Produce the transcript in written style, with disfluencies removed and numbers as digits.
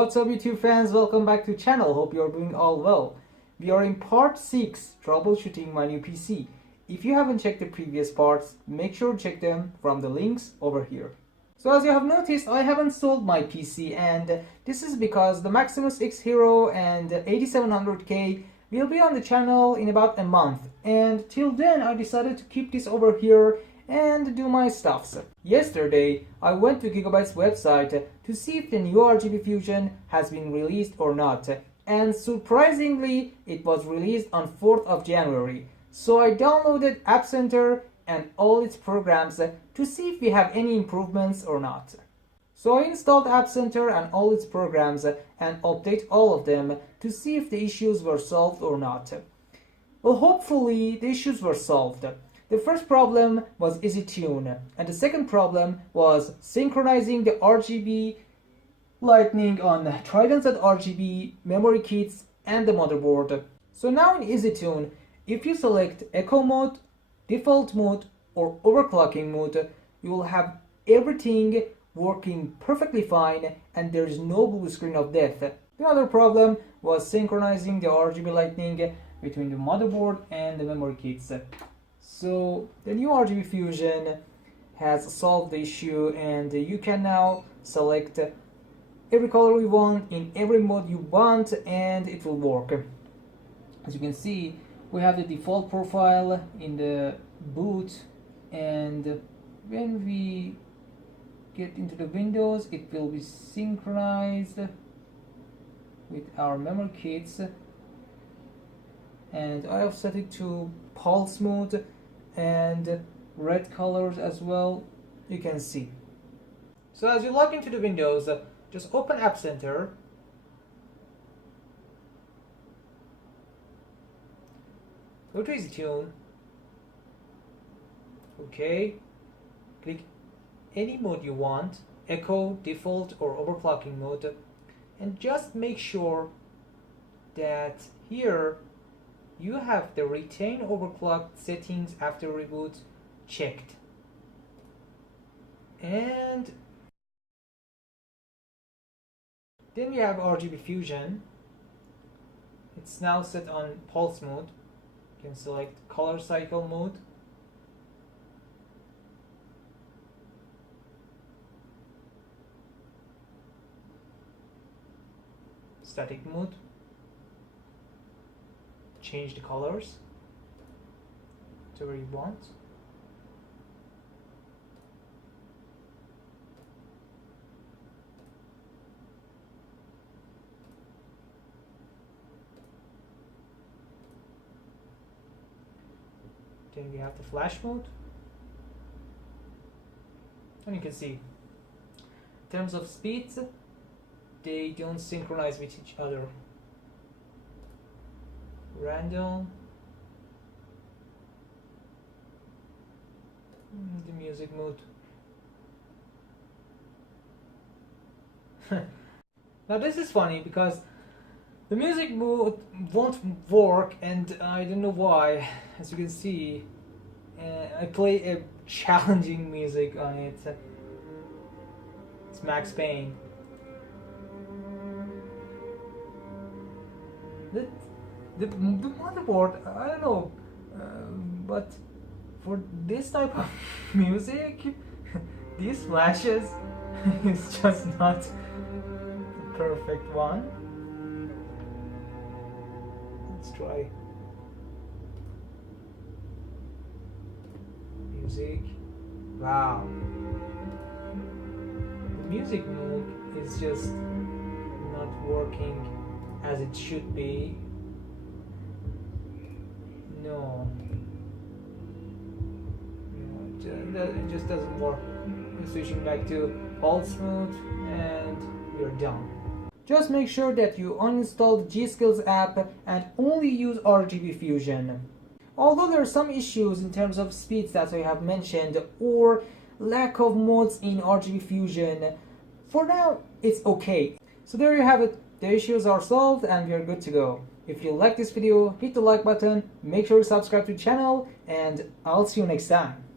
What's up YouTube fans, welcome back to channel, hope you're doing all well. We are in part 6, troubleshooting my new PC. If you haven't checked the previous parts, make sure to check them from the links over here. So as you have noticed, I haven't sold my PC, and this is because the Maximus X Hero and 8700K will be on the channel in about a month, and till then I decided to keep this over here and do my stuffs. Yesterday I went to Gigabyte's website to see if the new RGB Fusion has been released or not, and surprisingly it was released on 4th of January. So I downloaded App Center and all its programs to see if we have any improvements or not. So I installed App Center and all its programs and update all of them to see if the issues were solved or not. Well, hopefully the issues were solved. The first problem was EasyTune, and the second problem was synchronizing the RGB lighting on Trident RGB memory kits and the motherboard. So now in EasyTune, if you select Echo mode, default mode or overclocking mode, you will have everything working perfectly fine and there is no blue screen of death. The other problem was synchronizing the RGB lighting between the motherboard and the memory kits. So the new RGB Fusion has solved the issue, and you can now select every color you want in every mode you want and it will work. As you can see, we have the default profile in the boot, and when we get into the windows it will be synchronized with our memory kits, and I have set it to pulse mode and red colors as well, you can see. So as you log into the windows, just open App Center, go to EasyTune, okay, click any mode you want, Echo, default or overclocking mode, and just make sure that here you have the retain overclock settings after reboot checked. And then we have RGB Fusion. It's now set on pulse mode. You can select color cycle mode. Static mode. Change the colors to where you want. Then we have the flash mode, and you can see in terms of speeds they don't synchronize with each other. Random, the music mode. Now this is funny because the music mode won't work, and I don't know why. As you can see, I play a challenging music on it. It's Max Payne. The motherboard, I don't know, but for this type of music, these flashes is just not the perfect one. Let's try music. Wow, the music mode is just not working as it should be. No, it just doesn't work. We're switching back to pulse mode and we're done. Just make sure that you uninstall the GSkill app and only use RGB Fusion. Although there are some issues in terms of speeds that I have mentioned or lack of modes in RGB Fusion, for now it's okay. So there you have it. The issues are solved and we are good to go. If you like this video, hit the like button, make sure to subscribe to the channel, and I'll see you next time.